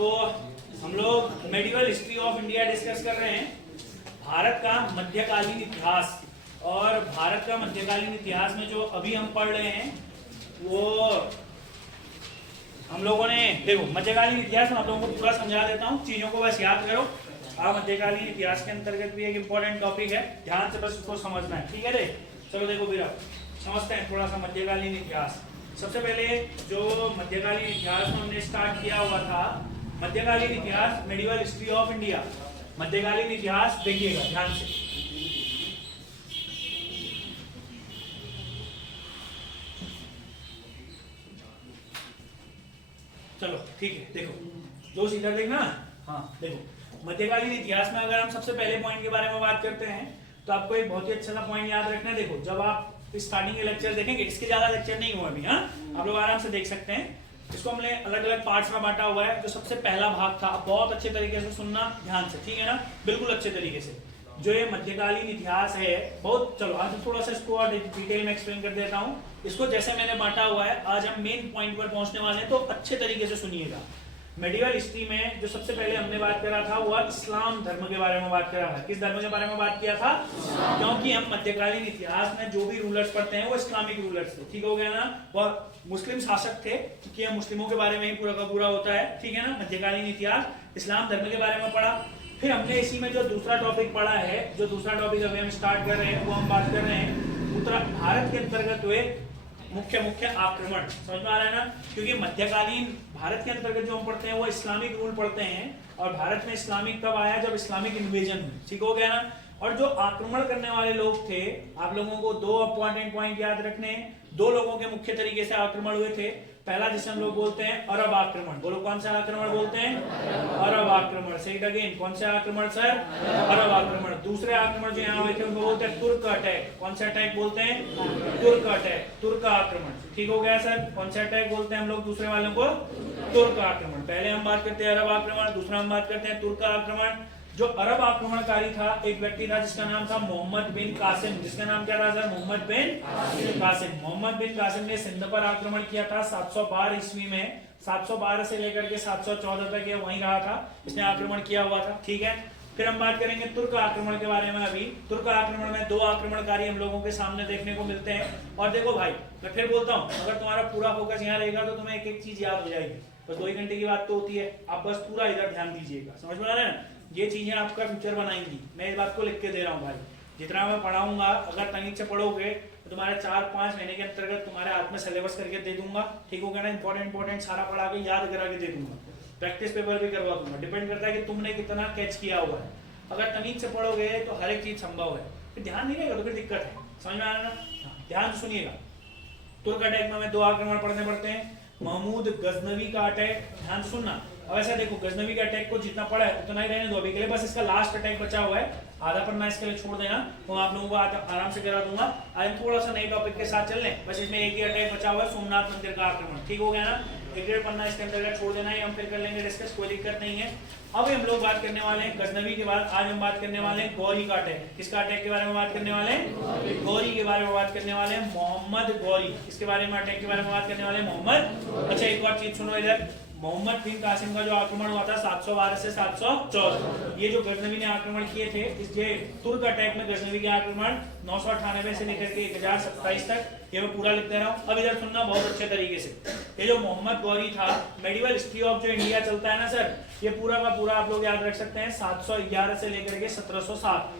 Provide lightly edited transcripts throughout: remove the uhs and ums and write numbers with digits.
तो हम लोग medieval history of India discuss कर रहे हैं। भारत का मध्यकालीन इतिहास, और भारत का मध्यकालीन इतिहास में जो अभी हम पढ़ रहे हैं वो हम लोगों ने देखो मध्यकालीन इतिहास में आप लोगों को पूरा समझा देता हूँ, चीजों को बस याद करो। आप मध्यकालीन इतिहास के अंतर्गत भी एक इंपॉर्टेंट टॉपिक है, ध्यान से बस उसको समझना है, ठीक है रे। चलो देखो फिर आप समझते हैं थोड़ा सा मध्यकालीन इतिहास। सबसे पहले जो मध्यकालीन इतिहास में हमने स्टार्ट किया हुआ था, मध्यकालीन इतिहास मेडिवल हिस्ट्री ऑफ इंडिया। मध्यकालीन इतिहास देखिएगा ध्यान से। चलो ठीक है, देखो दो सीधा देखना। हाँ देखो मध्यकालीन इतिहास में अगर हम सबसे पहले पॉइंट के बारे में बात करते हैं तो आपको एक बहुत ही अच्छा सा पॉइंट याद रखना है। देखो जब आप स्टार्टिंग के लेक्चर देखेंगे, इसके ज्यादा लेक्चर नहीं हुआ अभी, हाँ आप लोग आराम से देख सकते हैं। इसको हमने अलग अलग पार्ट्स में बांटा हुआ है। जो सबसे पहला भाग था, बहुत अच्छे तरीके से सुनना ध्यान से, ठीक है ना, बिल्कुल अच्छे तरीके से। जो ये मध्यकालीन इतिहास है बहुत, चलो आज थोड़ा सा इसको और डिटेल में एक्सप्लेन कर देता हूँ। इसको जैसे मैंने बांटा हुआ है, आज हम मेन पॉइंट पर पहुंचने वाले हैं, तो अच्छे तरीके से सुनिएगा। मेडिवल हिस्ट्री में जो सबसे पहले हमने बात करा था वह इस्लाम धर्म के बारे में बात करा था। किस धर्म के बारे में बात किया था? क्योंकि हम मध्यकालीन इतिहास में जो भी रूलर्स पढ़ते हैं वो इस्लामिक रूलर्स थे, ठीक हो गया ना। वह मुस्लिम शासक थे, क्योंकि हम मुस्लिमों के बारे में ही पूरा का पूरा होता है, ठीक है ना। मध्यकालीन इतिहास इस्लाम धर्म के बारे में पढ़ा। फिर हमने इसी में जो दूसरा टॉपिक पढ़ा है, जो दूसरा टॉपिक अभी हम स्टार्ट कर रहे हैं, वो हम बात कर रहे हैं उत्तर भारत के अंतर्गत हुए मुख्य आक्रमण। समझ में आ रहा है ना, क्योंकि मध्यकालीन भारत के अंतर्गत जो हम पढ़ते हैं वो इस्लामिक रूल पढ़ते हैं, और भारत में इस्लामिक कब आया? जब इस्लामिक इन्वेजन हुई, ठीक हो गया ना। और जो आक्रमण करने वाले लोग थे, आप लोगों को दो इंपॉर्टेंट पॉइंट याद रखने हैं। दो लोगों के मुख्य तरीके से आक्रमण हुए थे। पहला जिसे हम लोग बोलते हैं अरब आक्रमण। बोलो कौन सा आक्रमण बोलते हैं? अरब आक्रमण। से इट अगेन, कौन सा आक्रमण सर? अरब आक्रमण। दूसरे आक्रमण जो यहाँ हुए थे उनको बोलते हैं तुर्क अटैक। कौन सा अटैक बोलते हैं? तुर्क अटैक, तुर्क आक्रमण, ठीक हो गया सर। कौन सा अटैक बोलते हैं हम लोग दूसरे वालों को? तुर्क आक्रमण। पहले हम बात करते हैं अरब आक्रमण, दूसरा हम बात करते हैं तुर्क आक्रमण। जो अरब आक्रमणकारी था, एक व्यक्ति था जिसका नाम था मोहम्मद बिन कासिम। जिसका नाम क्या था सर? मोहम्मद बिन कासिम। मोहम्मद बिन कासिम ने सिंध पर आक्रमण किया था 712 ईस्वी में। 712 से लेकर के 714 तक ये वहीं रहा था, इसने आक्रमण किया हुआ था, ठीक है। फिर हम बात करेंगे तुर्क आक्रमण के बारे में। अभी तुर्क आक्रमण में दो आक्रमणकारी हम लोगों के सामने देखने को मिलते हैं। और देखो भाई, मैं फिर बोलता हूँ, अगर तुम्हारा पूरा फोकस यहाँ रहेगा तो तुम्हें एक एक चीज याद हो जाएगी। बस 2 ही घंटे की बात तो होती है, आप बस पूरा इधर ध्यान दीजिएगा। समझ में आ रहा है ना? ये चीजें आपका फ्यूचर बनाएंगी। मैं इस बात को लिख के दे रहा हूँ भाई। जितना मैं पढ़ाऊंगा, अगर तमीज से पढ़ोगे तो तुम्हारे 4-5 महीने के अंतर्गत तुम्हारे हाथ में सिलेबस करके दे दूंगा, ठीक होगा ना। इंपॉर्टेंट सारा पढ़ा के याद करा के दे दूंगा, प्रैक्टिस पेपर भी करवा दूंगा। डिपेंड करता है कि तुमने कितना कैच किया हुआ है। अगर तमीज से पढ़ोगे तो हर एक चीज संभव है, फिर ध्यान नहीं रहेगा तो फिर दिक्कत है। समझ में आ रहा है ना? ध्यान से सुनिएगा। तुर्क अटैक में हमें 2 आक्रमण पढ़ने पड़ते हैं। महमूद गजनवी का अटैक, ध्यान से सुनना। अब ऐसा देखो, गजनवी के अटैक को जितना पढ़ा है उतना ही रहने दो अभी के लिए। बस इसका लास्ट अटैक बचा हुआ है, आधा पन्ना इसके लिए छोड़ देना, तो आप लोगों को आराम से करा दूंगा। आज हम थोड़ा सा नए टॉपिक के साथ चल लें। बस इसमें एक ही अटैक बचा हुआ है, सोमनाथ मंदिर का आक्रमण, ठीक हो गया ना। 1-1.5 पन्ना इसके अंतर्गत छोड़ देना है, हम फिर कर लेंगे डिस्कस, कोई दिक्कत नहीं है। अब हम लोग बात करने वाले हैं गजनवी के बाद। आज हम बात करने वाले हैं गौरी का अटैक। किसका अटैक के बारे में बात करने वाले हैं? गौरी के बारे में बात करने वाले हैं। मोहम्मद गौरी, इसके बारे में अटैक के बारे में बात करने वाले हैं मोहम्मद। अच्छा एक बार चीज सुनो इधर, मोहम्मद बिन कासिम का जो आक्रमण हुआ था 712 से 714, ये जो गजनवी ने आक्रमण किए थे, इस जे तुर्क अटैक में गजनवी के आक्रमण 998 से लेकर के 1027 तक, ये मैं पूरा लिख दे रहा हूँ। अब इधर सुनना बहुत अच्छे तरीके से। ये जो मोहम्मद गौरी था, मेडिवल हिस्ट्री ऑफ जो इंडिया चलता है ना सर, ये पूरा का पूरा आप लोग याद रख सकते हैं 711 से लेकर के 1707,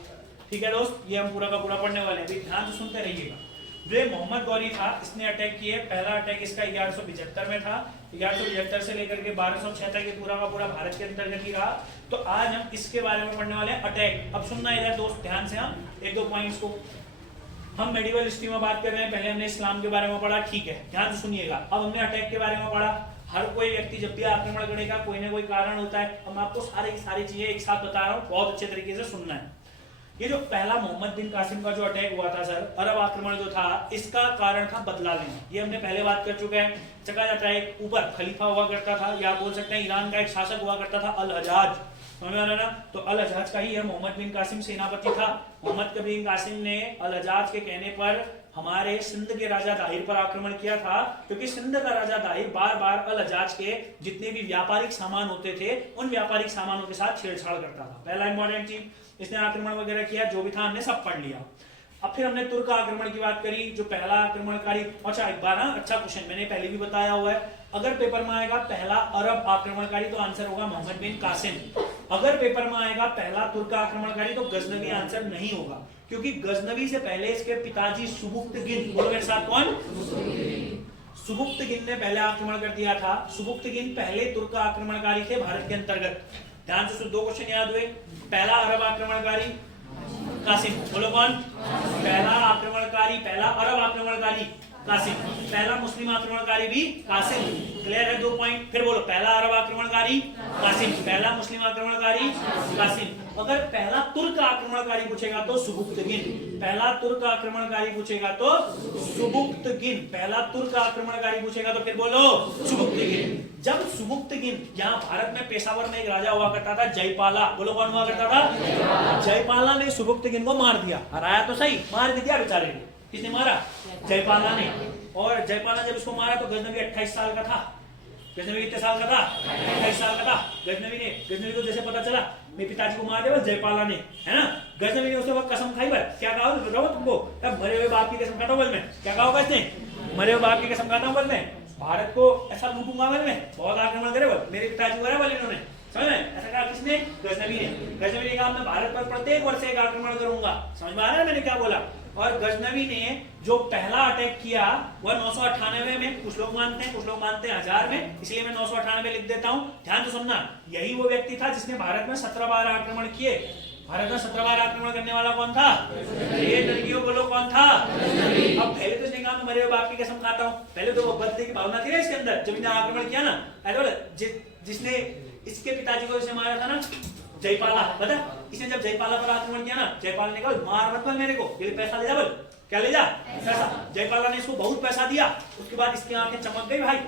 ठीक है दोस्त। ये हम पूरा का पूरा पढ़ने वाले हैं, अभी ध्यान से सुनते रहिएगा। जो मोहम्मद गौरी था, इसने अटैक किए। पहला अटैक इसका 1175 में था। 1175 से लेकर के 1206 तक ये पूरा का पूरा भारत के अंतर्गत ही रहा। तो आज हम इसके बारे में पढ़ने वाले हैं, अटैक। अब सुनना इधर दोस्त ध्यान से, हम 1-2 पॉइंट्स को। हम मेडिवल हिस्ट्री में बात कर रहे हैं, पहले हमने इस्लाम के बारे में पढ़ा, ठीक है, ध्यान से सुनिएगा। अब हमने अटैक के बारे में पढ़ा। हर कोई व्यक्ति जब भी आक्रमण करेगा कोई ना कोई कारण होता है। हम आपको सारी चीजें एक साथ बता रहा हूँ, बहुत अच्छे तरीके से सुनना है। ये जो पहला मोहम्मद बिन कासिम का जो अटैक हुआ था सर, अरब आक्रमण जो था, इसका कारण था बदला लेना। ये हमने पहले बात कर चुके हैं। चका जाता है, ऊपर खलीफा हुआ करता था, या बोल सकते हैं ईरान का एक शासक हुआ करता था, अल हजाज। समझ में आ रहा ना? तो अल हजाज का ही है मोहम्मद बिन कासिम सेनापति था। मोहम्मद बिन कासिम ने अल हजाज के कहने पर हमारे सिंध के राजा दाहिर पर आक्रमण किया था, क्योंकि सिंध का राजा दाहिर बार बार अल हज्जाज के जितने भी व्यापारिक सामान होते थे उन व्यापारिक सामानों के साथ छेड़छाड़ करता था। पहला इंपॉर्टेंट चीज, इसने आक्रमण वगैरह किया, जो भी था हमने सब पढ़ लिया। अब फिर हमने तुर्क आक्रमण की बात करी, जो पहला आक्रमणकारी। अच्छा एक बार, अच्छा क्वेश्चन मैंने पहले भी बताया हुआ है, अगर पेपर में आएगा पहला अरब आक्रमणकारी तो आंसर होगा मोहम्मद बिन कासिम। अगर पेपर में आएगा पहला तुर्क आक्रमणकारी तो गजनवी आंसर नहीं होगा, क्योंकि गजनवी से पहले इसके पिताजी सुबुक्तगिन, बोलो मेरे साथ कौन? सुबुक्तगिन ने पहले आक्रमण कर दिया था। सुबुक्तगिन पहले तुर्क आक्रमणकारी थे भारत के अंतर्गत। ध्यान से दो क्वेश्चन याद हुए। पहला अरब आक्रमणकारी कासिम, बोलो कौन? पहला आक्रमणकारी, पहला अरब आक्रमणकारी कासिम, पहला मुस्लिम आक्रमणकारी भी कासिम। क्लियर है? 2 पॉइंट। फिर बोलो, पहला अरब आक्रमणकारी कासिम, पहला मुस्लिम आक्रमणकारी कासिम। अगर पहला तुर्क आक्रमणकारी पूछेगा तो सुबुक्तगिन, पहला तुर्क आक्रमणकारी पूछेगा तो सुबुक्तगिन, पहला तुर्क आक्रमणकारी पूछेगा तो फिर बोलो सुबुक्तगिन। जब सुबुक्तगिन, यहाँ भारत में पेशावर में एक राजा हुआ करता था जयपाला, बोलो कौन हुआ करता था? जयपाला ने सुबुक्तगिन को मार दिया, हराया तो सही, मार भी दिया बेचारे ने। किसने मारा? जयपाला ने। और जयपाला जब उसको मारा तो गजनवी 28 साल का था। गजनवी कितने साल का था? 28 साल का था। गजनवी को जैसे पता चला मेरे पिताजी को मार दिया जयपाला ने, है ना, गजनवी ने उसके बाद कसम खाई। बस क्या कहा तुमको? मरे हुए बाप की कसम खाता हूँ मैं। क्या कहा होगा इसने? मरे हुए बाप की कसम खाता हूँ मैं, भारत को ऐसा लूटूंगा मैं, बहुत आक्रमण करे मेरे पिताजी को मारा इन्होंने। समझ में? ऐसा कहा किसने? गजनवी ने। गजनवी ने कहा मैं भारत पर प्रत्येक वर्ष एक आक्रमण करूंगा। समझ में आ रहा है मैंने क्या बोला? और गजनवी ने जो पहला अटैक किया वह 998 में, कुछ लोग मानते हैं 1000 में, इसलिए मैं 998 लिख देता हूं। ध्यान से सुनना, यही वो व्यक्ति था जिसने भारत में 17 बार आक्रमण किए। भारत में 17 बार आक्रमण करने वाला कौन था? ये लड़कियों बोलो कौन था? अब पहले तो इसने कहा मैं मरे हुए बाप की कसम खाता हूं, पहले तो वो बदले की भावना थी ना इसके अंदर जब इसने आक्रमण किया ना। जिसने इसके पिताजी को इसने मारा था ना, जयपाला, पता? इसने जब जयपाला पर आक्रमण किया ना, जयपाल ने कहा मार मत बोल मेरे को, ये पैसा ले जा, बोल क्या ले जा? पैसा। जयपाला ने इसको बहुत पैसा दिया। उसके बाद इसकी आंखें चमक गई भाई।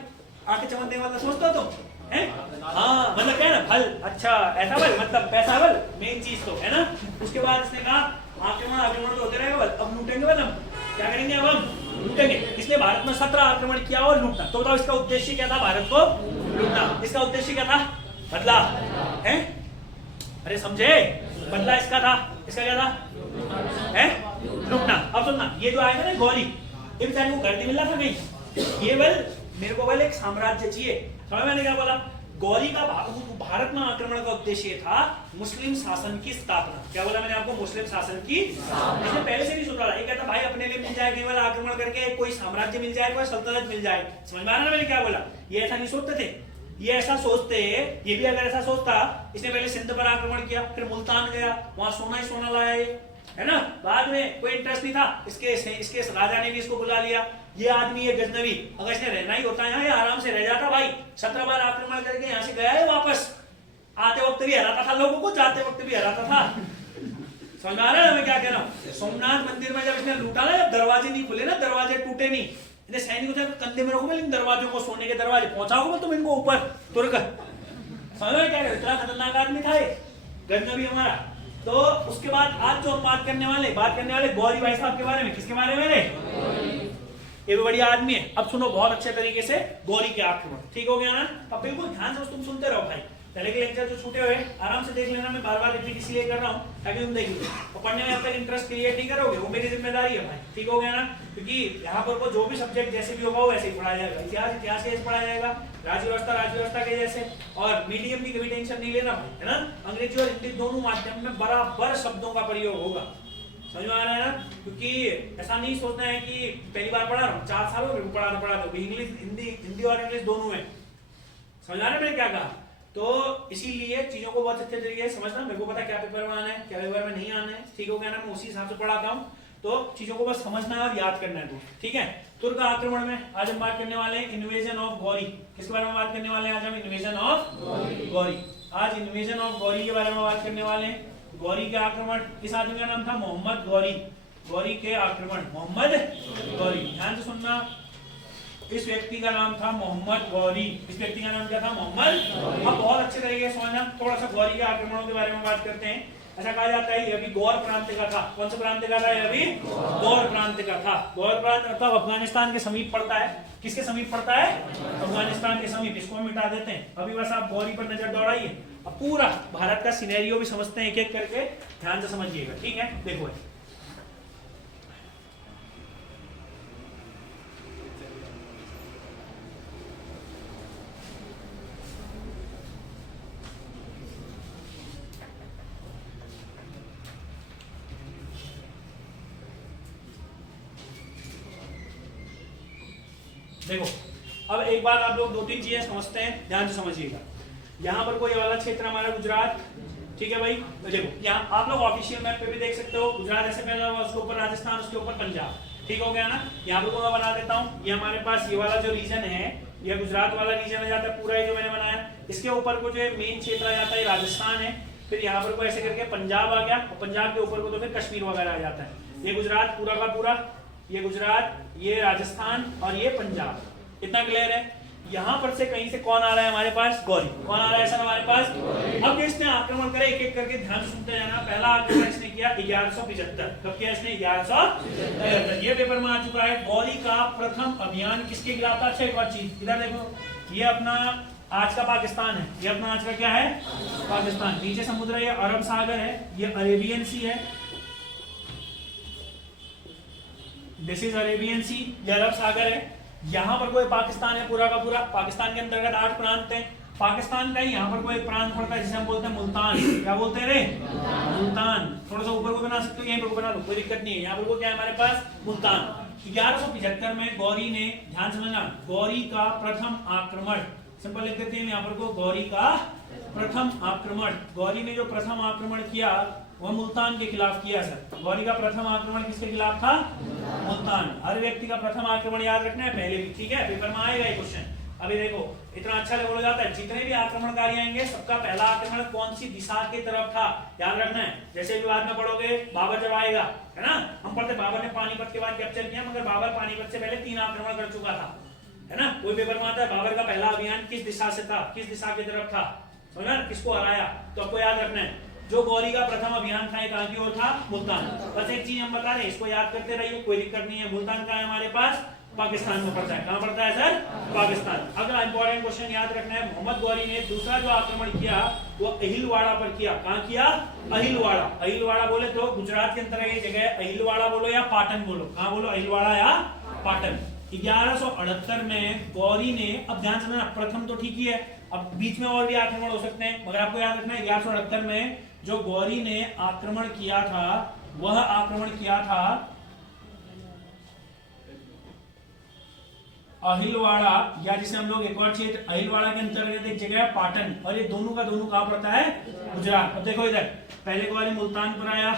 आंखें चमकने का मतलब समझते हो तुम? हैं? हाँ, मतलब क्या है ना, भल, अच्छा ऐसा बल, मतलब पैसा बल, मेन चीज तो है ना। उसके बाद इसने कहा आक्रमण तो होते रहेगा बल, अब लूटेंगे बल, हम क्या करेंगे? अब हम लूटेंगे। इसने भारत में 17 आक्रमण किया और लूटना। तो बताओ इसका उद्देश्य क्या था? भारत को लूटना। इसका उद्देश्य क्या था? बदला है? अरे समझे? बदला इसका था। इसका क्या था? है लूटना। अब सुनना, ये जो आएगा ना गौरी, ये बेचारे को घर नहीं मिला था कहीं, ये बल मेरे को बल एक साम्राज्य चाहिए। समझ मैंने क्या बोला? गौरी का भारत में आक्रमण का उद्देश्य था मुस्लिम शासन की स्थापना। क्या बोला मैंने आपको? मुस्लिम शासन की। इसने पहले से नहीं सोचा था, ये कहता भाई अपने लिए मिल जाए, केवल आक्रमण करके कोई साम्राज्य मिल जाए, कोई सल्तनत मिल जाए। समझ में आ रहा है मैंने क्या बोला? ये ऐसा नहीं सोचते थे, ये ऐसा सोचते, ये भी अगर ऐसा सोचता, इसने पहले सिंध पर आक्रमण किया, फिर मुल्तान गया, वहां सोना ही सोना लाया ये, है ना। बाद में कोई इंटरेस्ट नहीं था, इसके राजा ने भी इसको बुला लिया। ये आदमी ये गजनवी, अगर इसने रहना ही होता यहाँ, ये आराम से रह जाता भाई। 17 बार आक्रमण करके यहाँ से गया है वापस, आते वक्त भी हराता था लोगों को, जाते वक्त भी हराता था। समझ में आ रहा है मैं क्या कह रहा हूँ? सोमनाथ मंदिर में जब इसने लूटा ना, जब दरवाजे नहीं खुले ना, दरवाजे टूटे नहीं, सैनिकों से कंधे में रखोगे इन दरवाजों को, सोने के दरवाजे पहुंचाओगे तुम इनको ऊपर तुर्क। समझ में क्या? इतना खतरनाक आदमी था ये गजनवी हमारा। तो उसके बाद आज जो हम बात करने वाले गौरी भाई साहब के बारे में। किसके बारे में? ये भी बढ़िया आदमी है। अब सुनो बहुत अच्छे तरीके से गौरी के आक्रमण। ठीक हो गया ना? अब बिल्कुल ध्यान से तुम सुनते रहो भाई। पहले के लेक्चर जो छूटे हुए आराम से देख लेना, मैं बार बार रिपीट इसलिए कर रहा हूँ ताकि तुम देख लो और पढ़ने में अब तक इंटरेस्ट क्रिएट नहीं करोगे, वो मेरी जिम्मेदारी है भाई। ठीक हो गया ना? क्योंकि यहाँ पर जो भी सब्जेक्ट जैसे भी होगा वैसे ही पढ़ाया जाएगा। इतिहास कैसे पढ़ाया जाएगा, राज्य व्यवस्था के जैसे। और मीडियम की कभी टेंशन नहीं लेना भाई, है ना। अंग्रेजी और हिंदी दोनों माध्यम में बराबर शब्दों का प्रयोग होगा। समझ में आ रहा है ना? क्योंकि ऐसा नहीं सोचना है कि पहली बार पढ़ा रहा हूँ, 4 साल हो गए पढ़ा दो, इंग्लिश हिंदी और इंग्लिश दोनों में। समझ आ रहा है मैंने क्या कहा? तो इसीलिए चीजों को बहुत अच्छे तरीके से समझना। मेरे को पता क्या पेपर में आना है, क्या पेपर में नहीं आना है। ठीक हो गया ना? मैं उसी हिसाब से पढ़ाता हूँ, तो चीजों को बस समझना है और याद करना है। ठीक है? तुर्क आक्रमण में आज हम बात करने वाले हैं इन्वेजन ऑफ गौरी। किसके बारे में बात करने वाले हैं आज हम? Invasion of Gauri. आज इन्वेजन ऑफ गौरी के बारे में बात करने वाले हैं। गौरी के आक्रमण, इस आदमी का नाम था मोहम्मद गौरी। गौरी के आक्रमण, मोहम्मद गौरी। ध्यान से सुनना, इस व्यक्ति का नाम था मोहम्मद गौरी। इस व्यक्ति का नाम क्या था? मोहम्मद। अब बहुत अच्छे तरीके से समझना। थोड़ा सा गौरी के आक्रमणों के बारे में बात करते हैं। ऐसा कहा जाता है ये अभी गौर प्रांत का था। कौन सा प्रांत का था? ये अभी गौर प्रांत का था। गौर प्रांत मतलब अफगानिस्तान के समीप पड़ता है। किसके समीप पड़ता है? अफगानिस्तान के समीप। इसको हम मिटा देते हैं। अभी बस आप गौरी पर नजर दौड़ाइए। अब पूरा भारत का सिनेरियो भी समझते हैं एक एक करके, ध्यान से समझिएगा, ठीक है? देखो देखो, अब एक बार आप लोग दो तीन चीजें समझते हैं, ध्यान से समझिएगा। यहाँ पर कोई वाला क्षेत्र हमारा गुजरात, ठीक है भाई? तो देखो यहाँ आप लोग ऑफिशियल मैप पे भी देख सकते हो, गुजरात ऐसे फैला हुआ, उसके ऊपर राजस्थान, उसके ऊपर पंजाब, ठीक हो गया ना? यहाँ पर मैं बना देता हूँ, ये हमारे पास ये वाला जो रीजन है, ये गुजरात वाला रीजन आ जाता है पूरा, ये जो मैंने बनाया। इसके ऊपर को जो मेन क्षेत्र आ जाता है राजस्थान है, फिर यहाँ पर को ऐसे करके पंजाब आ गया, और पंजाब के ऊपर को तो फिर कश्मीर वगैरह आ जाता है। ये गुजरात पूरा का पूरा, ये गुजरात, ये राजस्थान और ये पंजाब। इतना क्लियर है? यहां पर से कहीं से कौन आ रहा है हमारे पास? गौरी। कौन आ रहा है सर हमारे पास? अब इसने आक्रमण करे, एक एक करके ध्यान सुनते जाना। पहला आक्रमण इसने किया 1175। कब किया इसने? 1175। ये पेपर में आ चुका है। गौरी का प्रथम अभियान किसके खिलाफ था? अच्छा एक बात चीज इधर देखो, ये अपना आज का पाकिस्तान है, ये अपना आज का क्या है? पाकिस्तान। नीचे समुद्र है, ये अरब सागर है, ये अरेबियन सी है, दिस इज अरेबियन सी, ये अरब सागर है। यहाँ पर कोई पाकिस्तान है पूरा का पूरा। पाकिस्तान के अंतर्गत 8 प्रांत हैं। पाकिस्तान का ही यहाँ पर कोई प्रांत पड़ता है जिसे हम बोलते हैं मुल्तान। क्या बोलते हैं रे? मुल्तान। थोड़ा सा ऊपर को बना सकते हो, यहीं पर बना लो, कोई दिक्कत नहीं है। यहाँ पर को क्या है हमारे पास? मुल्तान। 1175 में गौरी ने, ध्यान समझना, गौरी का प्रथम आक्रमण, सिंपल लिख देते हैं यहाँ पर को, गौरी का प्रथम आक्रमण। गौरी ने जो प्रथम आक्रमण किया वह मुल्तान के खिलाफ किया सर। गौरी का प्रथम आक्रमण किसके खिलाफ था? मुल्तान। हर व्यक्ति का प्रथम आक्रमण याद रखना है पहले भी, ठीक है? पेपर में आएगा ये क्वेश्चन। अभी देखो इतना अच्छा लेवल हो जाता है, जितने भी आक्रमणकारी आएंगे सबका पहला आक्रमण कौन सी दिशा की तरफ था याद रखना है। जैसे भी बाद में पढ़ोगे, बाबर जब आएगा, है ना, हम पढ़ते बाबर ने पानीपत के बाद कैप्चर किया, मगर बाबर पानीपत से पहले 3 आक्रमण कर चुका था, है ना? कोई पेपर में आता है बाबर का पहला अभियान किस दिशा से था, किस दिशा की तरफ था, समझना, किसको हराया, तो आपको याद रखना है। जो गौरी का प्रथम अभियान था कहाँ की ओर था? मुल्तान। बस एक चीज हम बता रहे हैं, इसको याद करते रहिए, कोई दिक्कत नहीं है। मुल्तान का है हमारे पास? पाकिस्तान में पड़ता है। कहाँ पड़ता है सर? पाकिस्तान। अगला इंपॉर्टेंट क्वेश्चन याद रखना है, मोहम्मद गौरी ने दूसरा जो आक्रमण किया वो अहिलवाड़ा पर किया। कहाँ किया? अहिलवाड़ा। अहिलवाड़ा बोले तो गुजरात के अंतर्गत ये जगह, अहिलवाड़ा बोलो या पाटन बोलो, कहाँ बोलो? अहिलवाड़ा या पाटन। 1178 में गौरी ने, अब ध्यान से ना, प्रथम तो ठीक ही है, अब बीच में और भी आक्रमण हो सकते हैं, मगर आपको याद रखना है 1178 में जो गौरी ने आक्रमण किया था वह आक्रमण किया था अहिलवाड़ा, या जिसे हम लोग एक और क्षेत्र अहिलवाड़ा के अंतर्गत एक जगह है पाटन, और ये दोनों का दोनों कहां पड़ता है? गुजरात। अब देखो इधर, पहले गौरी मुल्तान पर आया,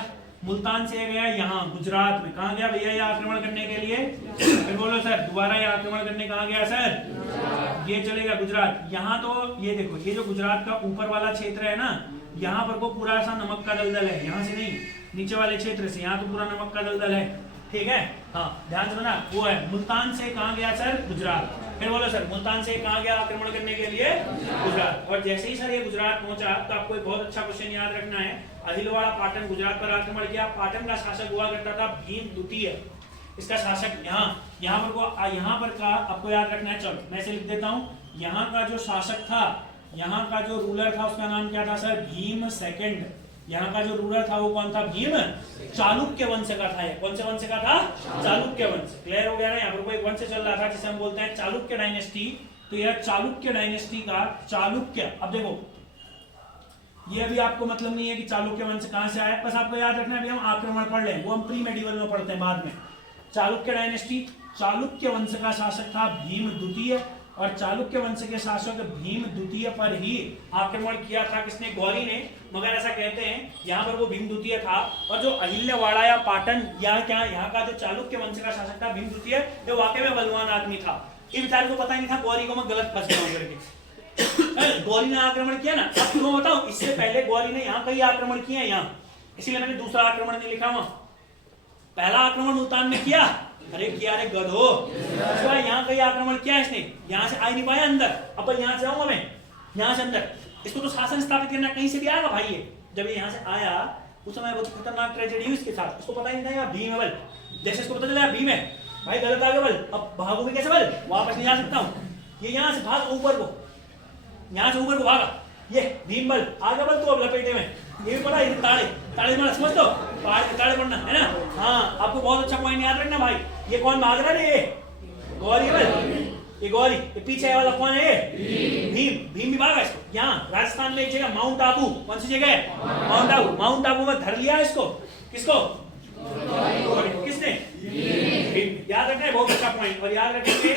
मुल्तान से गया यहाँ गुजरात में, कहा गया भैया ये आक्रमण करने के लिए? फिर बोलो सर, दोबारा ये आक्रमण करने कहा गया सर? ये चलेगा गुजरात। यहाँ तो ये देखो, ये जो गुजरात का ऊपर वाला क्षेत्र है ना, यहाँ पर को पूरा सा नमक का दलदल है, यहाँ से नहीं, नीचे वाले क्षेत्र से, यहाँ तो पूरा नमक का दलदल है, ठीक है? हाँ ध्यान से ना, वो है मुल्तान से कहा गया सर? गुजरात। फिर बोलो सर, मुल्तान से कहा गया आक्रमण करने के लिए? गुजरात। और जैसे ही सर ये गुजरात पहुंचा तो आपको एक बहुत अच्छा क्वेश्चन याद रखना है, अहिलवाड़ा पाटन गुजरात पर आक्रमण किया। पाटन का शासक हुआ करता था भीम द्वितीय, इसका शासक यहाँ पर का आपको याद रखना है। चलो मैं इसे लिख देता हूँ, यहाँ का जो शासक था, यहाँ का जो रूलर था उसका नाम क्या था सर? भीम सेकंड। यहाँ का जो रूलर था वो कौन था? भीम। चालुक्य वंश का था। कौन से वंश का था? चालुक्य वंश। क्लियर हो गया ना? यहाँ पर कोई वंश चल रहा था जिसे हम बोलते हैं चालुक्य डायनेस्टी, तो यह चालुक्य डायनेस्टी का चालुक्य। अब देखो ये अभी आपको मतलब नहीं है कि चालुक्य वंश कहां से आया, बस आपको याद रखना है, अभी हम आक्रमण पढ़ लें, वो हम प्री मेडिवल में पढ़ते हैं बाद में। चालुक्य डायनेस्टी, चालुक्य वंश का शासक था भीम द्वितीय, और चालुक्य वंश के शासक भीम द्वितीय पर ही आक्रमण किया था किसने? गौरी ने। मगर ऐसा कहते हैं यहाँ पर वो भीम द्वितीय था, और जो अहिल्यावाड़ा या पाटन या क्या यहाँ का जो चालुक्य वंश का शासक था भीम द्वितीय, जो वाकई में बलवान आदमी था। ये बेचारे को पता ही नहीं था गौरी को मैं गलत फंस गया हूं करके। गौरी ने आक्रमण किया ना, अब क्यों बताओ, इससे पहले गौरी ने यहाँ कई आक्रमण किए हैं यहाँ, इसीलिए मैंने दूसरा आक्रमण नहीं लिखा वहां। पहला आक्रमण मुल्तान में किया, अरे किया रे गधो, यहाँ कई आक्रमण किया इसने, यहाँ से आ नहीं पाया अंदर, अब यहाँ से आऊंगा मैं, यहाँ से अंदर, इसको तो शासन स्थापित करना कहीं से भी आएगा भाई। ये जब ये यहाँ से आया उस समय बहुत खतरनाक ट्रेजेडी हुई इसके साथ, उसको पता ही नहीं था भीम है बल। जैसे इसको पता चला भीम है, भाई गलत आ गया बल, अब भागू में कैसे बल, वापस नहीं जा सकता हूँ, ये यहाँ से भाग ऊपर को, यहाँ से ऊपर को भागा, ये भीम बल आ गया बल, तो अब लपेटे में ये भी पड़ा, ये ताड़े ताड़े मारा, समझ लो पहाड़ के ताड़े पड़ना है ना। हाँ आपको बहुत अच्छा पॉइंट याद रखना भाई, ये कौन भाग रहा है, ये गौरी बल, ये गौरी, ये पीछे वाला कौन है, भीम। भीम भी भागा इसको। यहाँ राजस्थान में एक जगह माउंट आबू, कौन सी जगह है, माउंट आबू, माउंट आबू में धर लिया इसको, किसको, किसने, भीम। याद रखना है, बहुत अच्छा पॉइंट। और याद रखेंगे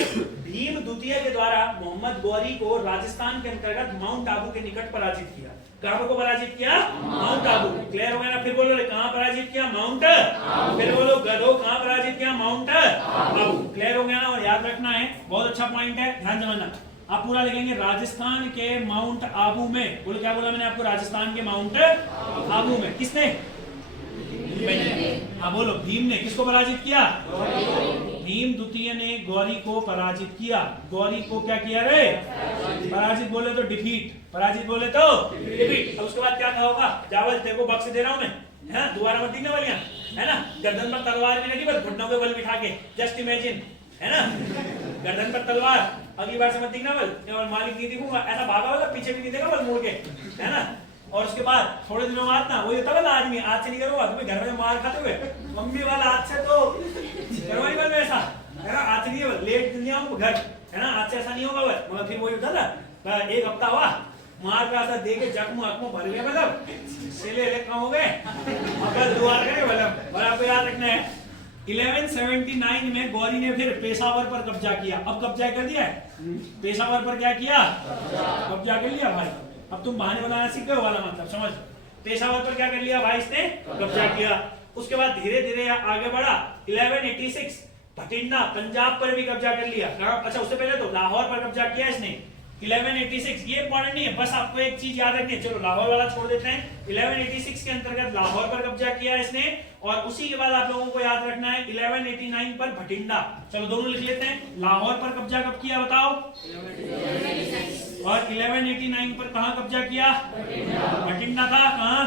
भीम द्वितीय के द्वारा मोहम्मद गौरी को राजस्थान के अंतर्गत माउंट आबू के निकट पराजित किया। कहां को पराजित किया, माउंट आबू। क्लियर हो गया ना, फिर बोलो कहां पराजित किया, माउंट, फिर बोलो गधो कहां पराजित किया, माउंट आबू। क्लियर हो गया ना। और याद रखना है, बहुत अच्छा पॉइंट है, ध्यान समझना। आप पूरा लिखेंगे राजस्थान के माउंट आबू में, बोलो क्या बोला मैंने आपको, राजस्थान के माउंट आबू में किसने, हाँ बोलो, भीम ने किसको पराजित किया, भीम द्वितीय ने गौरी को पराजित किया। गौरी को क्या किया रे, पराजित बोले तो डिफीट, पराजित बोले तो डिफीट। अब उसके बाद क्या होगा, जावल तेरे को बक्स दे रहा हूं मैं, है ना, दोबारा मत दिखने वालियां, है ना, गर्दन पर तलवार भी नहीं, बस घुटनों पे बल बिठा के, जस्ट इमेजिन, है ना, गर्दन पर तलवार, अगली बार से मत दिखना बल, मालिक नहीं दिखूंगा, ऐसा भागा वाला पीछे भी नहीं देगा बल मुड़ के, है ना। और उसके बाद थोड़े दिनों बाद ना वही होता है ना, आदमी आज से नहीं करूंगा, तुम्हें घर में मार खाते हुए, मम्मी वाला आज से तो करवाई बल में ऐसा, है ना, आज से नहीं है, लेट नहीं आऊंगा घर, है ना, आज से ऐसा नहीं होगा बल। मगर फिर वही होता था, एक हफ्ता हुआ, मार का ऐसा देके जख्म अखमो भर गया, मतलब सेले कम हो गए, अब दुआ गए मतलब। और आपको याद रखना है 1179 में गौरी ने फिर पेशावर पर कब्जा किया। अब कब्जा कर दिया है, पेशावर पर क्या किया, कब्जा कर लिया भाई। अब तुम बहाने बनाना सीख गए वाला मतलब, समझ, पेशावर पर क्या कर लिया भाई इसने, कब्जा किया। उसके बाद धीरे धीरे आगे बढ़ा, 1186 भटिंडा पंजाब पर भी कब्जा कर लिया। अच्छा उससे पहले तो लाहौर पर कब्जा किया इसने 1186, ये इंपॉर्टेंट नहीं है, बस आपको एक चीज याद रखनी है। चलो लाहौर वाला छोड़ देते हैं, 1186 के अंतर्गत लाहौर पर कब्जा किया इसने। और उसी के बाद आप लोगों को याद रखना है 1189 पर भटिंडा। चलो दोनों लिख लेते हैं, लाहौर पर कब्जा कब किया बताओ, और 1189 पर कहां कब्जा किया, भटिंडा था, कहां,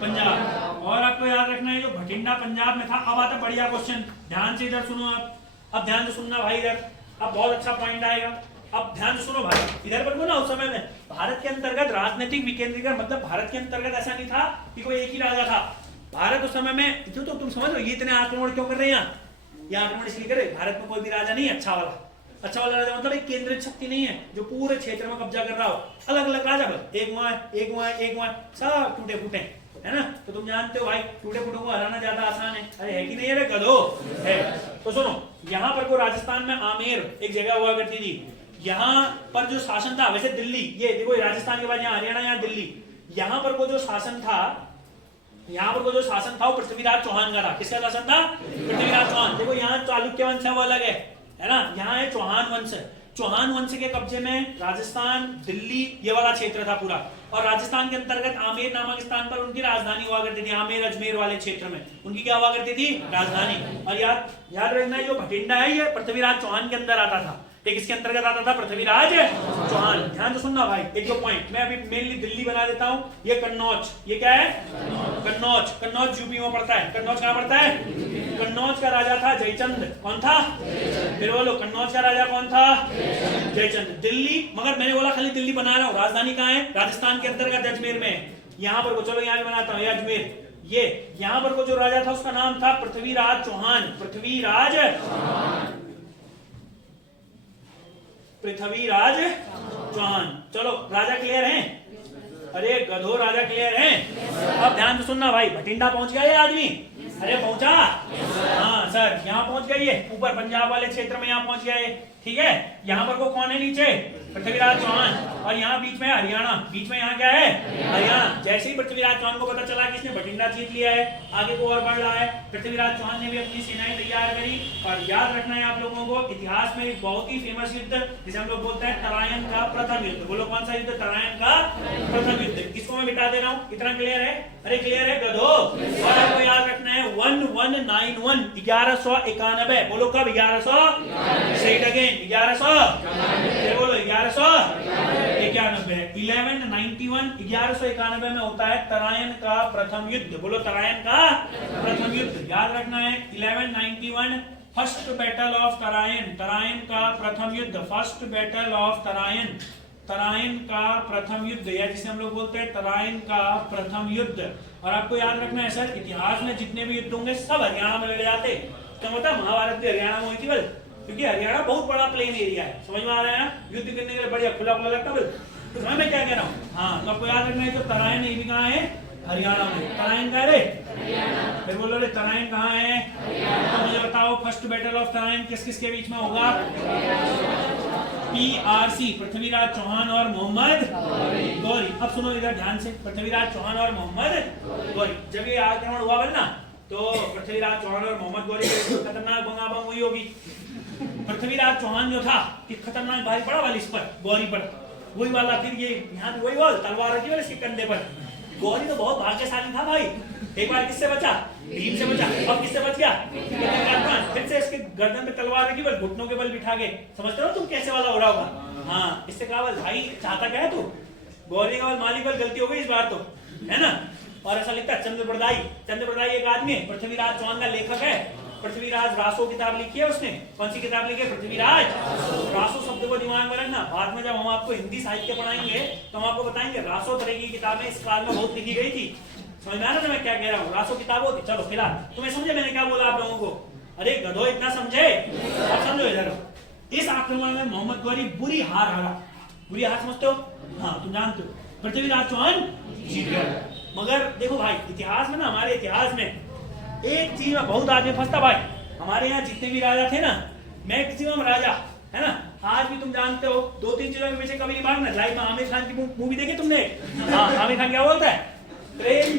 पंजाब। और आपको याद रखना है जो भटिंडा पंजाब में था। अब आता बढ़िया क्वेश्चन, ध्यान से इधर सुनो आप, अब ध्यान से सुनना भाई इधर, अब बहुत अच्छा पॉइंट आएगा। अब ध्यान से सुनो भाई, इधर पर ना उस समय में भारत के अंतर्गत राजनीतिक विकेंद्रीकरण, मतलब भारत के अंतर्गत ऐसा नहीं था कि कोई एक ही राजा था। भारत उस समय में, जो तो तुम समझ लो ये इतने आक्रमण क्यों कर रहे हैं यहाँ, ये आक्रमण इसलिए कर रहे, भारत में कोई भी राजा नहीं अच्छा वाला, अच्छा वाला राजा मतलब एक केंद्रित शक्ति नहीं है जो पूरे क्षेत्र में कब्जा कर रहा हो। अलग अलग राजा, बस एक वहां एक वहां एक वहां, सब टूटे फूटे, है ना। तो तुम जानते हो भाई टूटे फूटों को हराना ज्यादा आसान है, अरे है कि नहीं, अरे गधो है। तो सुनो, यहाँ पर को राजस्थान में आमेर एक जगह हुआ करती थी, यहाँ पर जो शासन था, वैसे दिल्ली, ये देखो राजस्थान के बाद यहाँ हरियाणा, यहाँ दिल्ली, यहाँ पर को जो शासन था, यहाँ पर को जो शासन था वो पृथ्वीराज चौहान का था। किसका शासन था, पृथ्वीराज चौहान। देखो यहाँ चालुक्य वंश है वो अलग है ना, यहाँ है चौहान वंश। चौहान वंश के कब्जे में राजस्थान, दिल्ली, ये वाला क्षेत्र था पूरा। और राजस्थान के अंतर्गत आमेर नामक स्थान पर उनकी राजधानी हुआ करती थी, आमेर अजमेर वाले क्षेत्र में उनकी क्या हुआ करती थी, राजधानी। और याद रखना जो भटिंडा है ये पृथ्वीराज चौहान के अंदर आता था, किसके अंतर्गत आता था, पृथ्वीराज चौहान। ध्यान से सुनना भाई, एक दो पॉइंट मैं अभी मेनली दिल्ली बना देता हूँ। ये कन्नौज, ये क्या है, कन्नौज, कन्नौज यूपी में पड़ता है। कन्नौज कहाँ पड़ता है, कन्नौज का राजा था जयचंद, कौन था, फिर बोलो कन्नौज का राजा कौन था, जयचंद। दिल्ली, मगर मैंने बोला खाली दिल्ली बना रहा हूँ, राजधानी कहाँ है, राजस्थान के अंतर्गत अजमेर में। यहाँ पर चलो यहाँ भी बनाता हूँ, ये अजमेर, ये यहाँ पर को जो राजा था उसका नाम था पृथ्वीराज चौहान, पृथ्वीराज चौहान। चलो राजा क्लियर हैं, अरे गधो राजा क्लियर हैं। अब ध्यान से सुनना भाई, भटिंडा पहुंच गया ये आदमी, अरे पहुंचा, हाँ सर यहाँ पहुंच गई है, ऊपर पंजाब वाले क्षेत्र में यहाँ पहुंच गया है, ठीक है। यहाँ पर को कौन है नीचे, पृथ्वीराज चौहान, और यहाँ बीच में हरियाणा, बीच में यहाँ क्या है, हरियाणा। जैसे ही पृथ्वीराज चौहान को पता चला कि इसने भटिंडा जीत लिया है, आगे को और बढ़ रहा है, पृथ्वीराज चौहान ने भी अपनी सेनाएं तैयार करी। और याद रखना है आप लोगों को, इतिहास में एक बहुत ही फेमस युद्ध जिसे हम लोग बोलते हैं तरायन का प्रथम युद्ध। बोलो कौन सा युद्ध, तरायन का प्रथम युद्ध। किसको मैं मिटा दे रहा हूँ, इतना क्लियर है, अरे क्लियर है गधो। और आपको याद रखना है 1191, 1191, बोलो कब, 1100, से अगेन 1100, बोलो 1191। 1191 में होता है तराइन का प्रथम युद्ध। बोलो तराइन का प्रथम युद्ध। याद रखना है 1191 first battle of Tarain, Tarain का प्रथम युद्ध, first battle of Tarain, Tarain का प्रथम युद्ध, या जिसे हम लोग बोलते हैं तराइन का प्रथम युद्ध। और आपको याद रखना है सर, इतिहास में जितने भी युद्ध होंगे सब हरियाणा में लड़े जाते। क्या होता है, महाभारत भी हरियाणा में हुई थी बल, क्योंकि हरियाणा बहुत बड़ा प्लेन एरिया है। समझ में आ रहा है ना, युद्ध करने के लिए बढ़िया खुला खुला लगता बल। तो समझ में क्या कह रहा हूँ? हाँ, तो आपको याद रखना है जो तराइन है ये भी कहाँ है, हरियाणा में। तराइन कह रहे, फिर बोलो रे तराइन कहाँ है, तो मुझे बताओ फर्स्ट बैटल ऑफ तराइन किस किस के बीच में होगा? PRC, पृथ्वीराज चौहान और मोहम्मद गौरी। अब सुनो इधर ध्यान से, पृथ्वीराज चौहान और मोहम्मद गौरी। जब ये आक्रमण हुआ बल ना, तो पृथ्वीराज चौहान और मोहम्मद गौरी के खतरनाक बंगाबंग हुई होगी। पृथ्वीराज चौहान जो था एक खतरनाक भारी पड़ा वाली इस पर, गौरी पर, वही वाला। फिर ये यहाँ वही वाल तलवार रखी वाले इसके कंधे पर। गौरी तो बहुत भाग्यशाली था भाई, एक बार किससे बचा? भीम से बचा। अब किससे बच गया? फिर से इसके गर्दन पे तलवार रखी, बल घुटनों के बल बिठा के। समझते हो तुम कैसे वाला हो रहा होगा? हाँ, इससे कहा बल भाई चाहता क्या है तू? गौरी का बल मालिक बल गलती हो गई इस बार तो, है ना। और ऐसा लिखता है चंद्रप्रदाई, चंद्रप्रदाई एक आदमी है, पृथ्वीराज चौहान का लेखक है। पृथ्वीराज रासो किताब लिखी है उसने। कौन सी किताब लिखी है? पृथ्वीराज रासो शब्द को दिमाग में रखना। बाद में जब हम आपको हिंदी साहित्य पढ़ाएंगे तो हम आपको बताएंगे रासो तरह की किताबें इस काल में बहुत लिखी गई थी। समझ में आ रहा है मैं क्या कह रहा हूँ? रासो किताब होती। चलो फिलहाल तुम्हें समझे मैंने क्या बोला आप लोगों को? अरे गधो इतना समझे? अब समझो इधर। इस आक्रमण में मोहम्मद गौरी बुरी हार हारा। बुरी हार समझते हो? हाँ, तुम जानते हो पृथ्वीराज चौहान जीत गया। मगर देखो भाई, इतिहास में ना, हमारे इतिहास में एक चीज में बहुत आदमी फंसता भाई। हमारे यहाँ जितने भी राजा थे ना, मैक्सिमम राजा, है ना, आज भी तुम जानते हो 2-3 चीजों के पीछे कभी नहीं भागना। लाइफ में आमिर खान की मूवी देखी तुमने? हाँ, आमिर खान क्या बोलता है? प्रेम,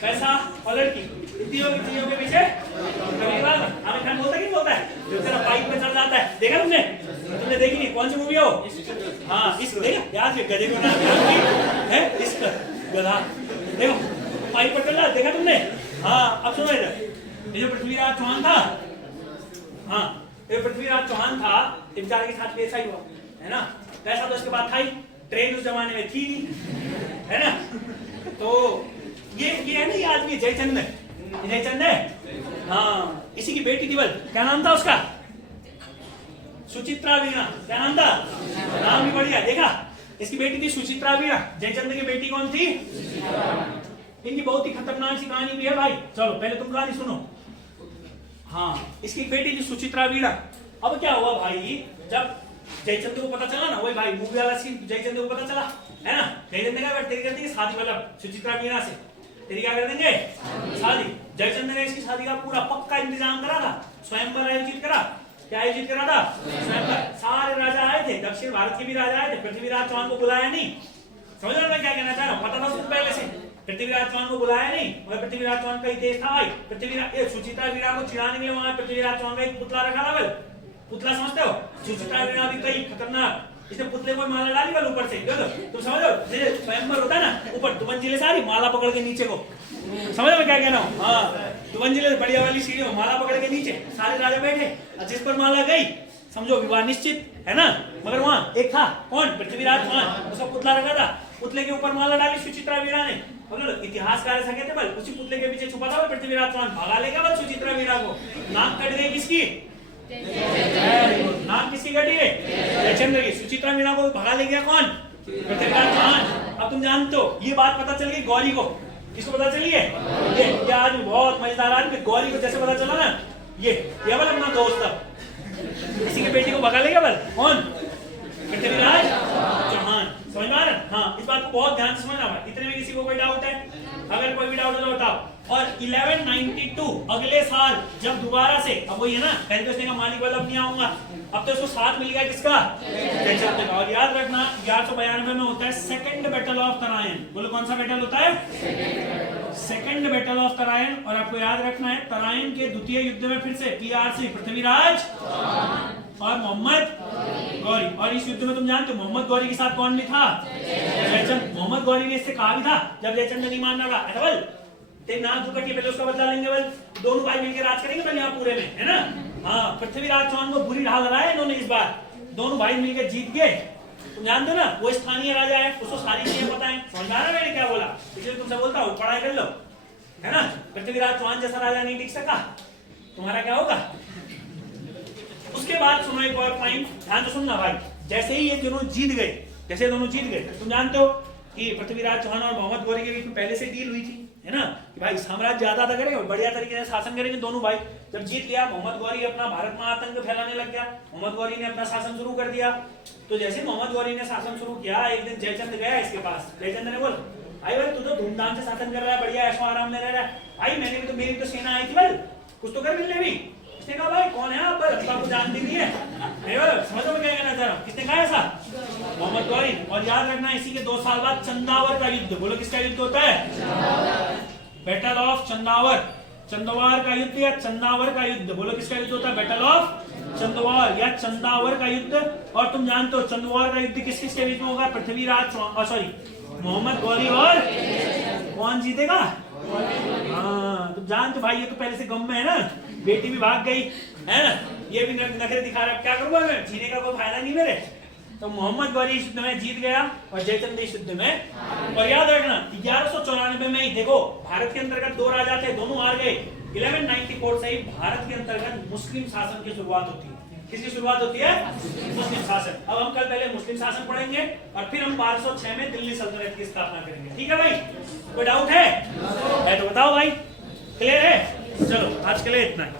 पैसा और लड़की, तीनों की चीजों के पीछे कभी भागना। आमिर खान बोलता है कि बोलता है? जो तेरा बाइक पे चढ़ जाता है, देखा तुमने? तुमने देखी नहीं? कौन सी मूवी हो? हाँ, इस देखा याद गधे को नाम है, इस गधा देखो बाइक पर चल रहा, देखा तुमने? हाँ, अब सुनो इधर, ये जो पृथ्वीराज चौहान था, हाँ, ये पृथ्वीराज चौहान था, इस बेचारे के साथ ऐसा ही हुआ, है ना। पैसा तो इसके बाद था ही, ट्रेन उस जमाने में थी नहीं, है ना। तो ये है ना, ये आदमी जयचंद है, हाँ, इसी की बेटी थी बल। क्या नाम था उसका? सुचित्रा वीणा। क्या नाम था? नाम भी बढ़िया। देखा, इसकी बेटी थी सुचित्रा वीणा। जयचंद की बेटी कौन थी? इनकी बहुत ही खतरनाक सी कहानी भी है भाई। चलो पहले तुम कहानी सुनो। हाँ, इसकी बेटी थी सुचित्रा वीणा। अब क्या हुआ भाई, जब जयचंद को पता चला ना, वही भाई मूवी वाला सीन, जयचंद को पता चला, है ना। जयचंद ने कहा तेरी कर देंगे शादी, मतलब सुचित्रा वीणा से तेरी क्या कर देंगे? शादी। जयचंद ने इसकी शादी का पूरा पक्का इंतजाम करा था, स्वयंवर आयोजित करा। क्या आयोजित करा था? स्वयंवर। सारे राजा आए थे, दक्षिण भारत के भी राजा आए थे। पृथ्वीराज चौहान को बुलाया नहीं। समझ रहे हो मैं क्या कहना चाह रहा हूँ? पता था उसको पहले से। पृथ्वीराज चौहान को बुलाया नहीं, मगर पृथ्वीराज चौहान का ही देश था भाई। पृथ्वीराज सुचित्रा वीणा को चिढ़ाने के लिए वहां पृथ्वीराज चौहान का एक पुतला रखा था बल। पुतला समझते हो? सुचित्रा वीणा भी कई खतरनाक, इसने पुतले को माला डाली बल ऊपर से। तुम समझो, जैसे स्वयंवर होता है ना, ऊपर 2 मंजिले सारी माला पकड़ के नीचे को। समझ मैं क्या कह रहा हूँ? हाँ, 2 मंजिले बढ़िया वाली सीढ़ी हो, माला पकड़ के नीचे सारे राजा बैठे, जिस पर माला गई समझो विवाह निश्चित, है ना। मगर वहाँ एक था, कौन? पृथ्वीराज चौहान। उसका पुतला रखा था, पुतले के ऊपर माला डाली सुचित्रा वीणा ने। इतिहासकार ऐसा कहते बल, उसी पुतले के पीछे छुपा था पृथ्वीराज चौहान। भगा लेगा बल सुचित्रा वीणा को। नाक कट गई किसकी? नाक किसकी कटी है? जयचंद्र की। सुचित्रा वीणा को भगा ले गया कौन? पृथ्वीराज चौहान। अब तुम जानते हो, ये बात पता चल गई गौरी को। किसको पता चली है? ये आज बहुत मजेदार आदमी, गौरी को जैसे पता चला ना, ये बल अपना दोस्त किसी की बेटी को भगा लेगा बल, कौन? पृथ्वीराज चौहान। समझ में आ रहा? हाँ, इस बात को बहुत ध्यान से समझना भाई। इतने में किसी को कोई डाउट है? अगर कोई भी डाउट है तो बताओ। और 1192 अगले साल जब दोबारा से, अब वही है ना, पहले तो उसने कहा मालिक वाला अब नहीं आऊंगा, अब तो उसको साथ मिल गया किसका? जयचंद का। और याद रखना 1192 में होता है सेकंड बैटल ऑफ तराइन। बोलो कौन सा बैटल होता है? Second battle of Tarain. और आपको याद रखना है, तराइन के द्वितीय युद्ध में फिर से PRC पृथ्वीराज और मोहम्मद गौरी। और इस युद्ध में तुम जानते हो मोहम्मद गौरी के साथ कौन भी था? जयचंद। मोहम्मद गौरी ने इससे कहा भी था, जब जयचंद ने नहीं मानना था, ऐसा बल तेरी नाक जो कटी पहले उसका बदला लेंगे बल, दोनों भाई मिलकर राज करेंगे पहले यहाँ पूरे में, है ना। हाँ, पृथ्वीराज चौहान को बुरी ढाल लगाया इन्होंने इस बार। दोनों भाई मिलकर जीत गए, तुम जानते हो ना, वो स्थानीय राजा है, उसको सारी चीजें पता है। समझ में आ रहा है मैंने क्या बोला? इसलिए तुमसे बोलता हूँ पढ़ाई कर लो, है ना। पृथ्वीराज चौहान जैसा राजा नहीं टिक सका, तुम्हारा क्या होगा? उसके बाद सुनो एक और पॉइंट, ध्यान से सुनना भाई। जैसे ही ये दोनों जीत गए, जैसे दोनों जीत गए, तुम जानते हो कि पृथ्वीराज चौहान और मोहम्मद गौरी के बीच में पहले से डील हुई थी, है ना, कि भाई साम्राज्य ज्यादा करेंगे और बढ़िया तरीके से शासन करेंगे दोनों भाई। जब जीत लिया, मोहम्मद गौरी अपना भारत में आतंक फैलाने लग गया, मोहम्मद गौरी ने अपना शासन शुरू कर दिया। तो जैसे मोहम्मद गौरी ने शासन शुरू किया, एक दिन जयचंद गया इसके पास। जयचंद ने बोला, भाई तू तो धूमधाम से शासन कर रहा है, बढ़िया ऐशो आराम में रह रहा है, भाई मैंने भी तो, मेरी तो सेना आई थी भाई, कुछ तो कर मिलने भी। इसने कहा भाई कौन है आप, आपको जानती नहीं है, समझो मैं क्या कहना चाह रहा हूँ। किसने कहा ऐसा? मोहम्मद गौरी। और याद रखना, इसी के 2 साल बाद चंदावर का युद्ध, बोलो किसका युद्ध होता है? Battle of Chandawar. चंदवार का युद्ध या चंदावर का युद्ध, बोलो किसका युद्ध होता है? बैटल ऑफ चंदवार या चंदावर का युद्ध। और तुम जानते हो चंदवार का युद्ध किस किस के बीच में होगा? पृथ्वीराज सॉरी मोहम्मद गौरी और कौन जीतेगा? हाँ, तुम जानते भाई, ये तो पहले से गम में है ना, बेटी भी भाग गई है ना, ये भी नखरे दिखा रहा है, क्या करूंगा मैं, जीने का कोई फायदा नहीं मेरे। तो मोहम्मद गौरी इस युद्ध में जीत गया और जयचंद इस युद्ध में। और याद रखना 1194 में ही देखो, भारत के अंतर्गत 2 राजा थे, दोनों हार गए। 1194 से ही भारत के अंतर्गत मुस्लिम शासन की शुरुआत होती है। किसकी शुरुआत होती है? मुस्लिम शासन। अब हम कल पहले मुस्लिम शासन पढ़ेंगे और फिर हम 1206 में दिल्ली सल्तनत की स्थापना करेंगे। ठीक है भाई, कोई डाउट है तो बताओ भाई, क्लियर है? चलो आज के लिए इतना ही।